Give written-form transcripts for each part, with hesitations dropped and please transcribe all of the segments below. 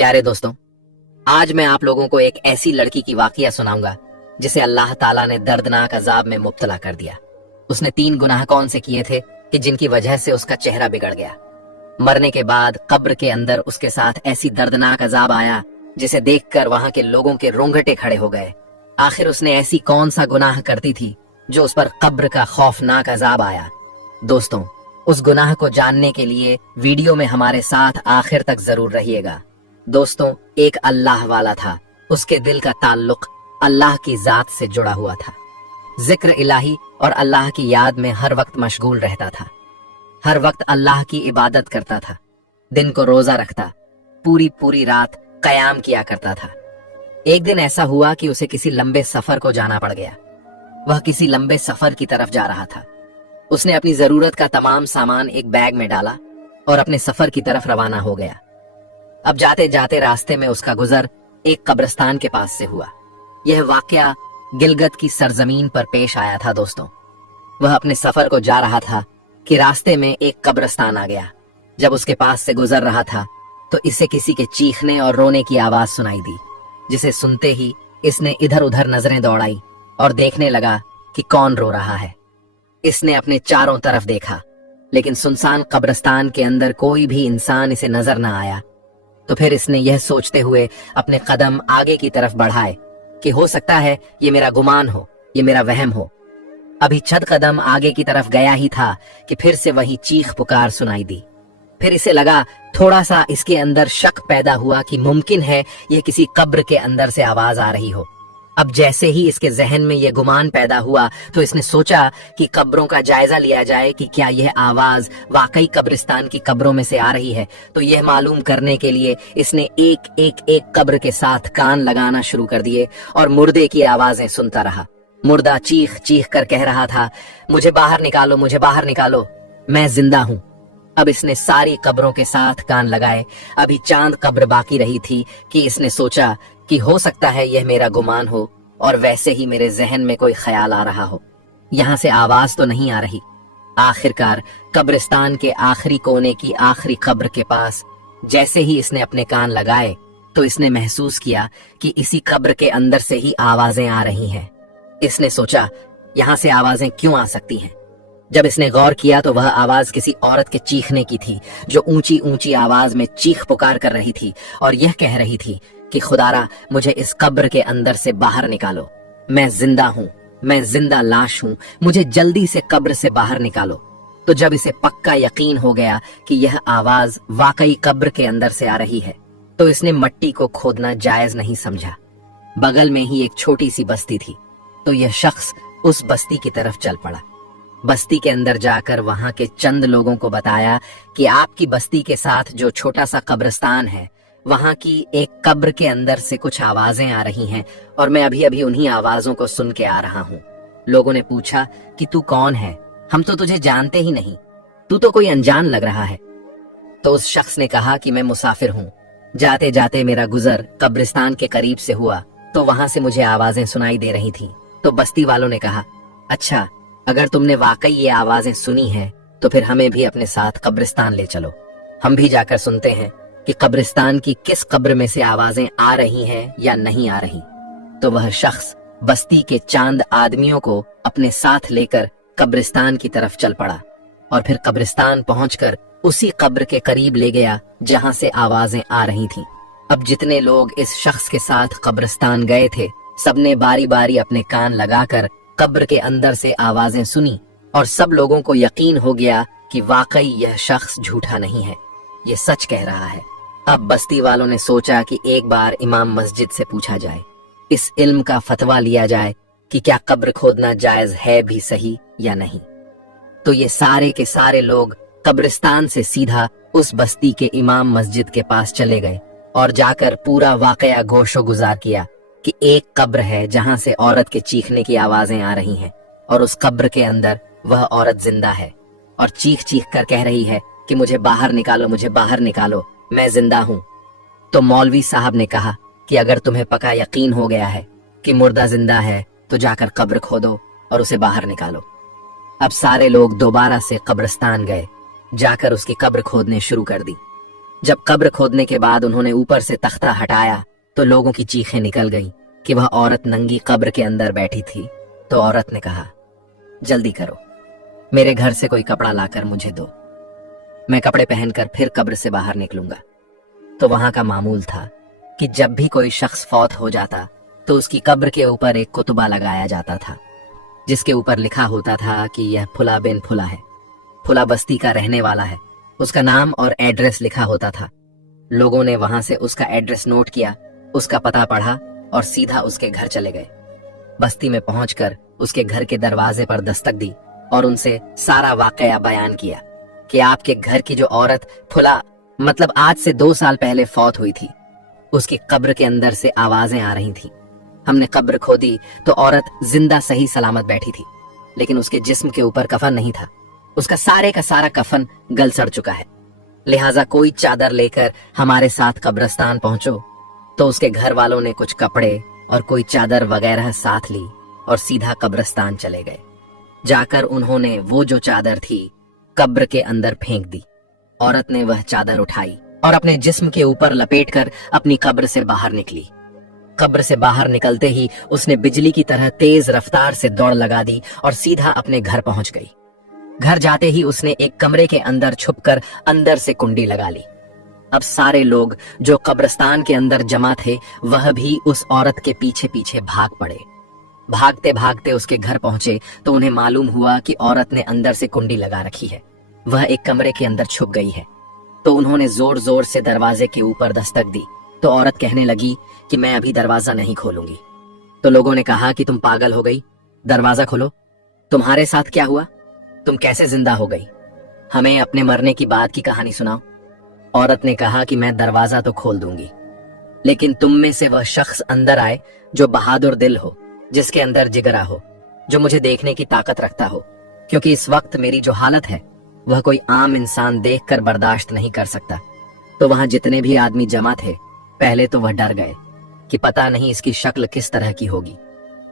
प्यारे दोस्तों, आज मैं आप लोगों को एक ऐसी लड़की की वाकया सुनाऊंगा जिसे अल्लाह ताला ने दर्दनाक अजाब में मुब्तला कर दिया। उसने 3 गुनाह कौन से किए थे कि जिनकी वजह से उसका चेहरा बिगड़ गया। मरने के बाद कब्र के अंदर उसके साथ ऐसी दर्दनाक अजाब आया जिसे देखकर वहां के लोगों के रोंगटे खड़े हो गए। आखिर उसने ऐसी कौन सा गुनाह करती थी जो उस पर कब्र का खौफनाक अजाब आया। दोस्तों, उस गुनाह को जानने के लिए वीडियो में हमारे साथ आखिर तक जरूर रहिएगा। दोस्तों, एक अल्लाह वाला था। उसके दिल का ताल्लुक अल्लाह की जात से जुड़ा हुआ था। जिक्र इलाही और अल्लाह की याद में हर वक्त मशगूल रहता था। हर वक्त अल्लाह की इबादत करता था। दिन को रोजा रखता, पूरी पूरी रात कयाम किया करता था। एक दिन ऐसा हुआ कि उसे किसी लंबे सफर को जाना पड़ गया। वह किसी लंबे सफर की तरफ जा रहा था। उसने अपनी जरूरत का तमाम सामान एक बैग में डाला और अपने सफर की तरफ रवाना हो गया। अब जाते जाते रास्ते में उसका गुजर एक कब्रिस्तान के पास से हुआ। यह वाकया गिलगित की सरजमीन पर पेश आया था। दोस्तों, वह अपने सफर को जा रहा था कि रास्ते में एक कब्रिस्तान आ गया। जब उसके पास से गुजर रहा था तो इसे किसी के चीखने और रोने की आवाज सुनाई दी, जिसे सुनते ही इसने इधर उधर नजरें दौड़ाई और देखने लगा कि कौन रो रहा है। इसने अपने चारों तरफ देखा, लेकिन सुनसान कब्रिस्तान के अंदर कोई भी इंसान इसे नजर न आया। तो फिर इसने यह सोचते हुए अपने कदम आगे की तरफ बढ़ाए कि हो सकता है ये मेरा गुमान हो, ये मेरा वहम हो। अभी छद कदम आगे की तरफ गया ही था कि फिर से वही चीख पुकार सुनाई दी। फिर इसे लगा, थोड़ा सा इसके अंदर शक पैदा हुआ कि मुमकिन है यह किसी कब्र के अंदर से आवाज आ रही हो। अब जैसे ही इसके जहन में यह गुमान पैदा हुआ तो इसने सोचा कि कब्रों का जायजा लिया जाए कि क्या यह आवाज वाकई कब्रिस्तान की कब्रों में से आ रही है। तो यह मालूम करने के लिए इसने एक कब्र के साथ कान लगाना शुरू कर दिए और मुर्दे की आवाजें सुनता रहा। मुर्दा चीख चीख कर कह रहा था, मुझे बाहर निकालो, मुझे बाहर निकालो, मैं जिंदा हूं। अब इसने सारी कब्रों के साथ कान लगाए। अभी चांद कब्र बाकी रही थी कि इसने सोचा कि हो सकता है यह मेरा गुमान हो और वैसे ही मेरे जहन में कोई ख्याल आ रहा हो। यहां से आवाज तो नहीं आ रही। आखिरकार कब्रिस्तान के आखिरी कोने की आखिरी कब्र के पास जैसे ही इसने अपने कान लगाए तो इसने महसूस किया कि इसी कब्र के अंदर से ही आवाजें आ रही हैं। इसने सोचा, यहां से आवाजें क्यों आ सकती हैं। जब इसने गौर किया तो वह आवाज किसी औरत के चीखने की थी, जो ऊंची ऊंची आवाज में चीख पुकार कर रही थी और यह कह रही थी कि खुदारा, मुझे इस कब्र के अंदर से बाहर निकालो, मैं जिंदा हूं, मैं जिंदा लाश हूं, मुझे जल्दी से कब्र से बाहर निकालो। तो जब इसे पक्का यकीन हो गया कि यह आवाज वाकई कब्र के अंदर से आ रही है तो इसने मिट्टी को खोदना जायज नहीं समझा। बगल में ही एक छोटी सी बस्ती थी, तो यह शख्स उस बस्ती की तरफ चल पड़ा। बस्ती के अंदर जाकर वहां के चंद लोगों को बताया कि आपकी बस्ती के साथ जो छोटा सा कब्रिस्तान है, वहां की एक कब्र के अंदर से कुछ आवाजें आ रही हैं और मैं अभी अभी उन्हीं आवाजों को सुन के आ रहा हूँ। लोगों ने पूछा कि तू कौन है, हम तो तुझे जानते ही नहीं, तू तो कोई अनजान लग रहा है। तो उस शख्स ने कहा कि मैं मुसाफिर हूँ, जाते जाते मेरा गुजर कब्रिस्तान के करीब से हुआ तो वहां से मुझे आवाजें सुनाई दे रही थी। तो बस्ती वालों ने कहा, अच्छा, अगर तुमने वाकई ये आवाजें सुनी हैं तो फिर हमें भी अपने साथ कब्रिस्तान ले चलो, हम भी जाकर सुनते हैं कि कब्रिस्तान की किस कब्र में से आवाजें आ रही हैं या नहीं आ रही। तो वह शख्स बस्ती के चांद आदमियों को अपने साथ लेकर कब्रिस्तान की तरफ चल पड़ा और फिर कब्रिस्तान पहुंचकर उसी कब्र के करीब ले गया जहां से आवाजें आ रही थीं। अब जितने लोग इस शख्स के साथ कब्रिस्तान गए थे, सबने बारी बारी अपने कान लगाकर कब्र के अंदर से आवाजें सुनी और सब लोगों को यकीन हो गया कि वाकई यह शख्स झूठा नहीं है, ये सच कह रहा है। अब बस्ती वालों ने सोचा कि एक बार इमाम मस्जिद से पूछा जाए, इस इल्म का फतवा लिया जाए कि क्या कब्र खोदना जायज है भी सही या नहीं। तो ये सारे के सारे लोग कब्रिस्तान से सीधा उस बस्ती के इमाम मस्जिद के पास चले गए और जाकर पूरा वाकया गोशो गुजार किया कि एक कब्र है जहां से औरत के चीखने की आवाजें आ रही हैं और उस कब्र के अंदर वह औरत जिंदा है और चीख चीख कर कह रही है कि मुझे बाहर निकालो, मुझे बाहर निकालो, मैं जिंदा हूं। तो मौलवी साहब ने कहा कि अगर तुम्हें पक्का यकीन हो गया है कि मुर्दा जिंदा है तो जाकर कब्र खोदो और उसे बाहर निकालो। अब सारे लोग दोबारा से कब्रिस्तान गए, जाकर उसकी कब्र खोदने शुरू कर दी। जब कब्र खोदने के बाद उन्होंने ऊपर से तख्ता हटाया तो लोगों की चीखें निकल गईं कि वह औरत नंगी कब्र के अंदर बैठी थी। तो औरत ने कहा, जल्दी करो, मेरे घर से कोई कपड़ा लाकर मुझे दो, मैं कपड़े पहनकर फिर कब्र से बाहर निकलूंगा। तो वहां का मामूल था कि जब भी कोई शख्स फौत हो जाता तो उसकी कब्र के ऊपर एक कुतबा लगाया जाता था, जिसके ऊपर लिखा होता था कि यह फुला बिन फुला है, फुला बस्ती का रहने वाला है। उसका नाम और एड्रेस लिखा होता था। लोगों ने वहां से उसका एड्रेस नोट किया, उसका पता पढ़ा और सीधा उसके घर चले गए। बस्ती में पहुंचकर उसके घर के दरवाजे पर दस्तक दी और उनसे सारा वाकया बयान किया कि आपके घर की जो औरत फुला, मतलब आज से 2 साल पहले फौत हुई थी, उसकी कब्र के अंदर से आवाजें आ रही थी। हमने कब्र खोदी तो औरत जिंदा सही सलामत बैठी थी, लेकिन उसके जिस्म के ऊपर कफन नहीं था। उसका सारे का सारा कफन गल सड़ चुका है। लिहाजा कोई चादर लेकर हमारे साथ कब्रिस्तान पहुंचो। तो उसके घर वालों ने कुछ कपड़े और कोई चादर वगैरह साथ ली और सीधा कब्रिस्तान चले गए। जाकर उन्होंने वो जो चादर थी कब्र के अंदर फेंक दी। औरत ने वह चादर उठाई और अपने जिस्म के ऊपर लपेटकर अपनी कब्र से बाहर निकली। कब्र से बाहर निकलते ही उसने बिजली की तरह तेज रफ्तार से दौड़ लगा दी और सीधा अपने घर पहुंच गई। घर जाते ही उसने एक कमरे के अंदर छुपकर अंदर से कुंडी लगा ली। अब सारे लोग जो कब्रिस्तान के अंदर जमा थे वह भी उस औरत के पीछे पीछे भाग पड़े। भागते भागते उसके घर पहुंचे तो उन्हें मालूम हुआ कि औरत ने अंदर से कुंडी लगा रखी है, वह एक कमरे के अंदर छुप गई है। तो उन्होंने जोर जोर से दरवाजे के ऊपर दस्तक दी तो औरत कहने लगी कि मैं अभी दरवाजा नहीं खोलूंगी। तो लोगों ने कहा कि तुम पागल हो गई, दरवाजा खोलो, तुम्हारे साथ क्या हुआ, तुम कैसे जिंदा हो गई, हमें अपने मरने की बात की कहानी सुनाओ। औरत ने कहा कि मैं दरवाजा तो खोल दूंगी, लेकिन तुम में से वह शख्स अंदर आए जो बहादुर दिल हो, जिसके अंदर जिगरा हो, जो मुझे देखने की ताकत रखता हो, क्योंकि इस वक्त मेरी जो हालत है वह कोई आम इंसान देखकर बर्दाश्त नहीं कर सकता। तो वहां जितने भी आदमी जमा थे पहले तो वह डर गए कि पता नहीं इसकी शक्ल किस तरह की होगी,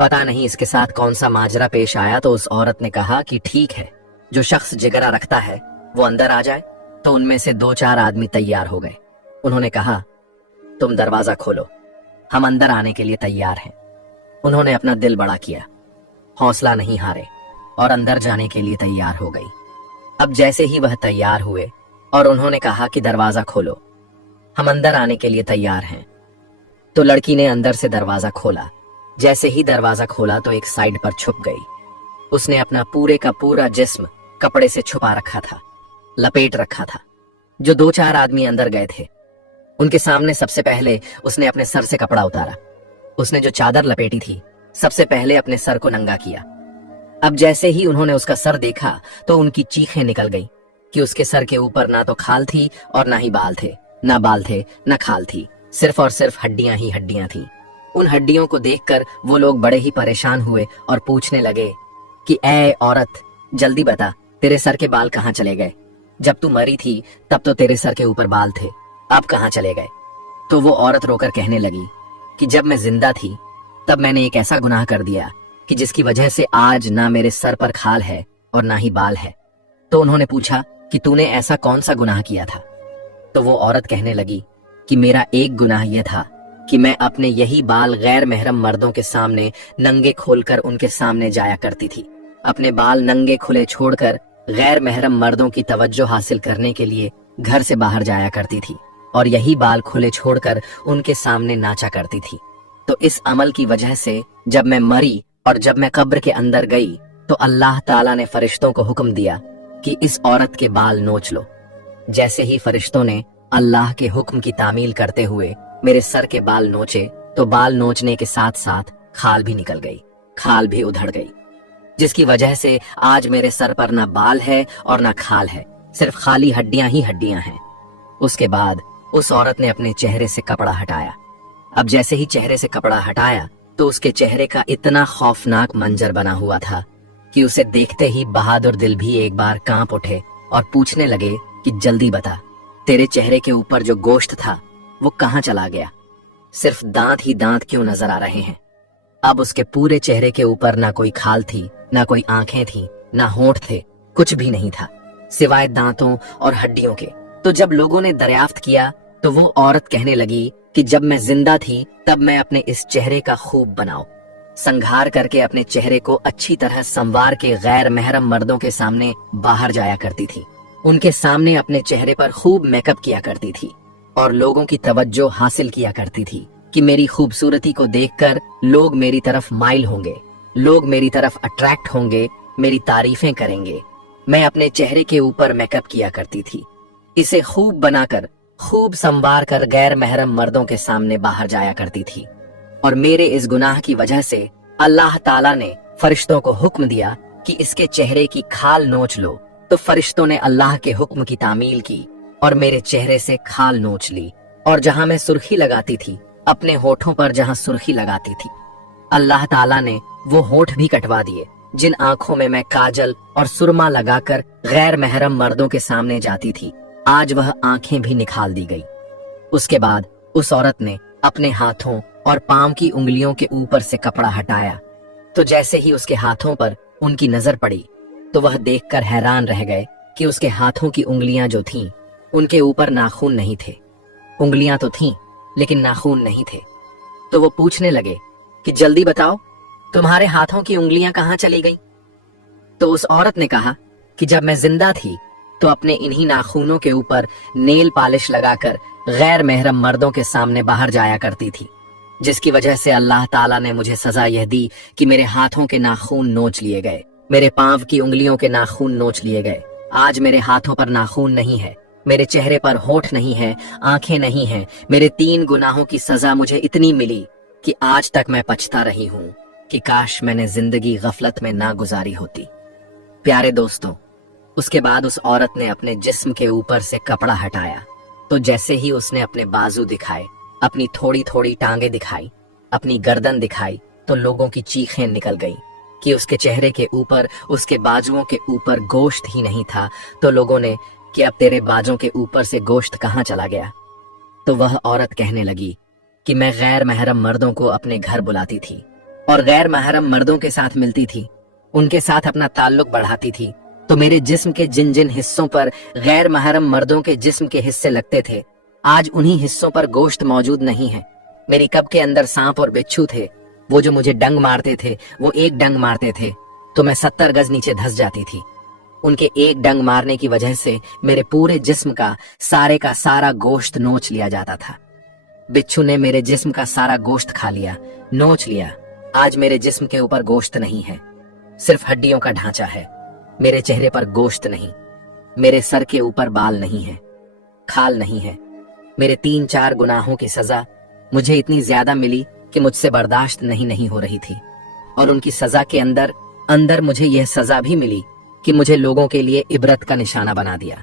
पता नहीं इसके साथ कौन सा माजरा पेश आया। तो उस औरत ने कहा कि ठीक है, जो शख्स जिगरा रखता है वो अंदर आ जाए। तो उनमें से 2-4 आदमी तैयार हो गए। उन्होंने कहा, तुम दरवाजा खोलो, हम अंदर आने के लिए तैयार हैं। उन्होंने अपना दिल बड़ा किया, हौसला नहीं हारे और अंदर जाने के लिए तैयार हो गई। अब जैसे ही वह तैयार हुए और उन्होंने कहा कि दरवाजा खोलो, हम अंदर आने के लिए तैयार हैं, तो लड़की ने अंदर से दरवाजा खोला। जैसे ही दरवाजा खोला तो एक साइड पर छुप गई। उसने अपना पूरे का पूरा जिस्म कपड़े से छुपा रखा था, लपेट रखा था। जो 2-4 आदमी अंदर गए थे उनके सामने सबसे पहले उसने अपने सर से कपड़ा उतारा। उसने जो चादर लपेटी थी सबसे पहले अपने सर को नंगा किया। अब जैसे ही उन्होंने उसका सर देखा तो उनकी चीखें निकल गईं कि उसके सर के ऊपर ना तो खाल थी और ना ही बाल थे, ना बाल थे ना खाल थी, सिर्फ और सिर्फ हड्डियां ही हड्डियां थी। उन हड्डियों को देखकर वो लोग बड़े ही परेशान हुए और पूछने लगे कि ऐ औरत, जल्दी बता, तेरे सर के बाल कहाँ चले गए? जब तू मरी थी तब तो तेरे सर के ऊपर बाल थे, अब कहाँ चले गए? तो वो औरत रोकर कहने लगी कि जब मैं जिंदा थी तब मैंने एक ऐसा गुनाह कर दिया कि जिसकी वजह से आज ना मेरे सर पर खाल है और ना ही बाल है। तो उन्होंने पूछा कि तूने ऐसा कौन सा गुनाह किया था? तो वो औरत कहने लगी कि मेरा एक गुनाह यह था कि मैं अपने यही बाल गैर महरम मर्दों के सामने नंगे खोलकर उनके सामने जाया करती थी। अपने बाल नंगे खुले छोड़कर गैर महरम मर्दों की तवज्जो हासिल करने के लिए घर से बाहर जाया करती थी और यही बाल खुले छोड़कर उनके सामने नाचा करती थी। तो इस अमल की वजह से जब मैं मरी और जब मैं कब्र के अंदर गई तो अल्लाह ताला ने फरिश्तों को हुक्म दिया कि इस औरत के बाल नोच लो। जैसे ही फरिश्तों ने अल्लाह के हुक्म की तामील करते हुए मेरे सर के बाल नोचे तो बाल नोचने के साथ साथ खाल भी निकल गई, खाल भी उधड़ गई, जिसकी वजह से आज मेरे सर पर ना बाल है और ना खाल है, सिर्फ खाली हड्डियां ही हड्डियां हैं। उसके बाद उस औरत ने अपने चेहरे से कपड़ा हटाया। अब जैसे ही चेहरे से कपड़ा हटाया तो उसके चेहरे का इतना खौफनाक मंजर बना हुआ था कि उसे देखते ही बहादुर दिल भी एक बार कांप उठे और पूछने लगे कि जल्दी बता, तेरे चेहरे के ऊपर जो गोश्त था वो कहाँ चला गया? सिर्फ दांत ही दांत क्यों नजर आ रहे हैं? अब उसके पूरे चेहरे के ऊपर ना कोई खाल थी, ना कोई आंखें थी, ना होंठ थे, कुछ भी नहीं था सिवाय दांतों और हड्डियों के। तो जब लोगों ने दरियाफ्त किया तो वो औरत कहने लगी कि जब मैं जिंदा थी तब मैं अपने इस चेहरे का खूब बनाओ संघार करके अपने चेहरे को अच्छी तरह संवार के गैर महरम मर्दों के सामने बाहर जाया करती थी। उनके सामने अपने चेहरे पर खूब मेकअप किया करती थी और लोगों की तवज्जो हासिल किया करती थी कि मेरी खूबसूरती को देखकर लोग मेरी तरफ माइल होंगे, लोग मेरी तरफ अट्रैक्ट होंगे, मेरी तारीफें करेंगे। मैं अपने चेहरे के ऊपर मेकअप किया करती थी, इसे खूब बनाकर खूब संवार कर गैर महरम मर्दों के सामने बाहर जाया करती थी। और मेरे इस गुनाह की वजह से अल्लाह ताला ने फरिश्तों को हुक्म दिया कि इसके चेहरे की खाल नोच लो। तो फरिश्तों ने अल्लाह के हुक्म की तामील की और मेरे चेहरे से खाल नोच ली। और जहां मैं सुर्खी लगाती थी, अपने होठों पर जहां सुर्खी लगाती थी, अल्लाह ताला ने वो होठ भी कटवा दिए। जिन आंखों में मैं काजल और सुरमा लगाकर गैर महरम मर्दों के सामने जाती थी, आज वह आंखें भी निकाल दी गई। उसके बाद उस औरत ने अपने हाथों और पांव की उंगलियों के ऊपर से कपड़ा हटाया। तो जैसे ही उसके हाथों पर उनकी नजर पड़ी तो वह देखकर हैरान रह गए कि उसके हाथों की उंगलियां जो थीं, उनके ऊपर नाखून नहीं थे। उंगलियां तो थीं लेकिन नाखून नहीं थे। तो वो पूछने लगे कि जल्दी बताओ, तुम्हारे हाथों की उंगलियां कहां चली गई? तो उस औरत ने कहा कि जब मैं जिंदा थी तो अपने इन्हीं नाखूनों के ऊपर नेल पॉलिश लगाकर गैर महरम मर्दों के सामने बाहर जाया करती थी, जिसकी वजह से अल्लाह ताला ने मुझे सजा यह दी कि मेरे हाथों के नाखून नोच लिए गए, मेरे पांव की उंगलियों के नाखून नोच लिए गए। आज मेरे हाथों पर नाखून नहीं है, मेरे चेहरे पर होठ नहीं है, आंखें नहीं हैं। मेरे 3 गुनाहों की सजा मुझे इतनी मिली कि आज तक मैं पछता रही हूँ कि काश मैंने जिंदगी गफलत में ना गुजारी होती। प्यारे दोस्तों, उसके बाद उस औरत ने अपने जिस्म के ऊपर से कपड़ा हटाया। तो जैसे ही उसने अपने बाजू दिखाए, अपनी थोड़ी थोड़ी टांगे दिखाई, अपनी गर्दन दिखाई, तो लोगों की चीखें निकल गईं कि उसके चेहरे के ऊपर, उसके बाजुओं के ऊपर गोश्त ही नहीं था। तो लोगों ने कि अब तेरे बाजों के ऊपर से गोश्त कहाँ चला गया? तो वह औरत कहने लगी कि मैं गैर महरम मर्दों को अपने घर बुलाती थी और गैर महरम मर्दों के साथ मिलती थी, उनके साथ अपना ताल्लुक बढ़ाती थी। तो मेरे जिस्म के जिन जिन हिस्सों पर गैर महरम मर्दों के जिस्म के हिस्से लगते थे, आज उन्हीं हिस्सों पर गोश्त मौजूद नहीं है। मेरी कब के अंदर सांप और बिच्छू थे, वो जो मुझे डंग मारते थे, वो एक डंग मारते थे तो मैं 70 गज नीचे धंस जाती थी। उनके एक डंग मारने की वजह से मेरे पूरे जिस्म का सारा गोश्त नोच लिया जाता था। बिच्छू ने मेरे जिस्म का सारा गोश्त खा लिया, नोच लिया। आज मेरे जिस्म के ऊपर गोश्त नहीं है, सिर्फ हड्डियों का ढांचा है। मेरे चेहरे पर गोश्त नहीं, मेरे सर के ऊपर बाल नहीं है, खाल नहीं है। मेरे 3-4 गुनाहों की सजा मुझे इतनी ज्यादा मिली कि मुझसे बर्दाश्त नहीं हो रही थी। और उनकी सजा के अंदर मुझे यह सजा भी मिली कि मुझे लोगों के लिए इबरत का निशाना बना दिया।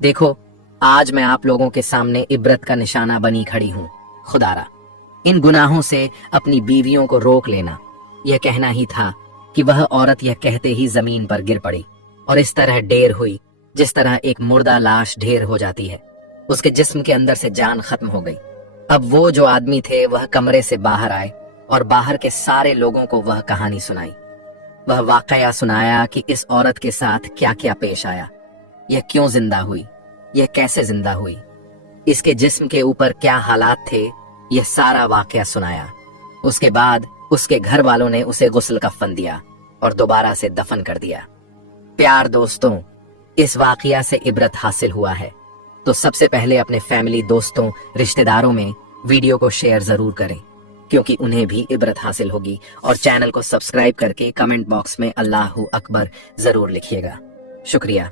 देखो, आज मैं आप लोगों के सामने इबरत का निशाना बनी खड़ी हूँ। खुदारा, इन गुनाहों से अपनी बीवियों को रोक लेना। यह कहना ही था कि वह औरत यह कहते ही जमीन पर गिर पड़ी और इस तरह ढेर हुई जिस तरह एक मुर्दा लाश ढेर हो जाती है। उसके जिस्म के अंदर से जान खत्म हो गई। अब वो जो आदमी थे वह कमरे से बाहर आए और बाहर के सारे लोगों को वह कहानी सुनाई। वह वाकया सुनाया कि इस औरत के साथ क्या क्या पेश आया, यह क्यों जिंदा हुई, यह कैसे जिंदा हुई, इसके जिस्म के ऊपर क्या हालात थे, यह सारा वाकया सुनाया। उसके बाद उसके घर वालों ने उसे गुस्ल कफन दिया और दोबारा से दफन कर दिया। प्यार दोस्तों, इस वाकया से इबरत हासिल हुआ है तो सबसे पहले अपने फैमिली, दोस्तों, रिश्तेदारों में वीडियो को शेयर जरूर करें, क्योंकि उन्हें भी इबरत हासिल होगी। और चैनल को सब्सक्राइब करके कमेंट बॉक्स में अल्लाहू अकबर जरूर लिखिएगा। शुक्रिया।